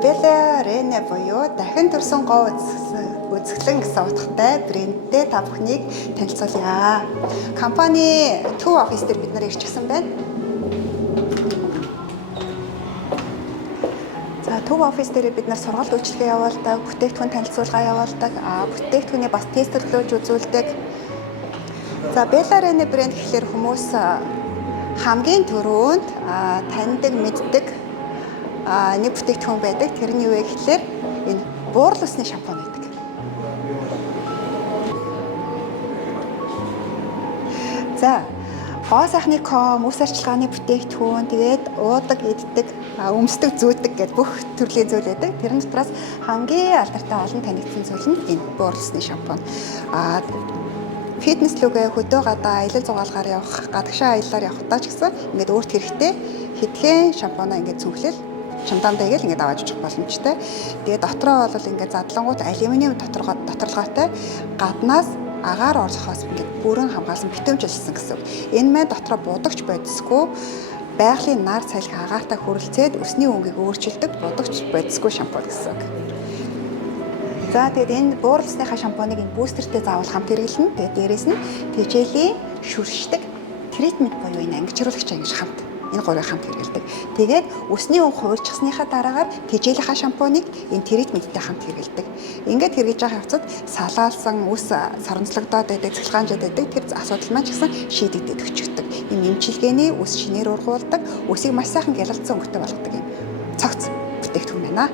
Белларене буюу дахин төрсөн гоо үзэсгэлэн гэсэн утгатай брэндтэй та бүхнийг танилцуулъя. Компани Two Office дээр бид нар ирчихсэн байна. За Two Office дээр бид нар сургалт үйлчилгээ явуулдаг, бүтээгдэхүүн танилцуулга явуулдаг, бүтээгдэхүүний бас тестерлөөж үзүүлдэг. За Белларене брэнд гэхэлэр хүмүүс хамгийн түрүүнд таньдаг, мэддэг нэг бүтээгдэхүүн байдаг. Тэр нь юу вэ гэхэлэр энэ буурал усны шампунь байдаг. За гоо сайхны крем, үс арчилгааны бүтээгдэхүүн, тэгээд уудаг, иддэг, өмсдөг, зүүдэг гэдэг бүх төрлийн зүйл байдаг. Тэрэн дотроос хамгийн алдартай олон танигдсан зүйл нь энэ буурал усны шампунь. Фитнес лүгээ хөдөө гадаа аялал зугаалгаар явах, гадагшаа аяллаар явахдаа ч гэсэн ингээд өөрт хэрэгтэй хэдхэн шампунаа ингээд цүнхлэл шамдаандаа игээл ингээд аваад очих боломжтой. Тэгээд дотроо бол ингээд задлангууд алюминиум доторгоотой гаднаас агаар орлохоос ингээд бүрэн хамгаалсан битүүмжилсэн гэсэн үг. Энэ маань дотроо будагч бодисгүй байгалийн нар цайлх агаартай хүрэлцээд өсний өнгийг өөрчилдөг будагч бодисгүй шампунь гэсэн үг. За тэгээд энэ буурал усныхаа шампуныг энэ бустертэй заавал хамт хэрэглэнэ. Тэгээд дээрэс нь тэжээлийн шүршдэг тритмент буюу энэ ангижруулагч ангиж хамт энэ гурыг хамт хэрэглэдэг. Тэгээд өсний өн хуурчсныхаа дараагаар тэжээлийнхаа шампуныг энэ тритменттэй хамт хэрэглэдэг. Ингээд хэрэгж байгаа явцад салаалсан үс саранцлагдаад байдаг, цэцэлгаанжаад байдаг тэр асуудал маань ч гэсэн шийдэгдээд өчгдөг. Энэ эмчилгээний үс шинээр ургуулдаг, үсийг маш сайхан гялалцсан өнгөтэй болгодог юм цогц бүтээгдэхүүн байна.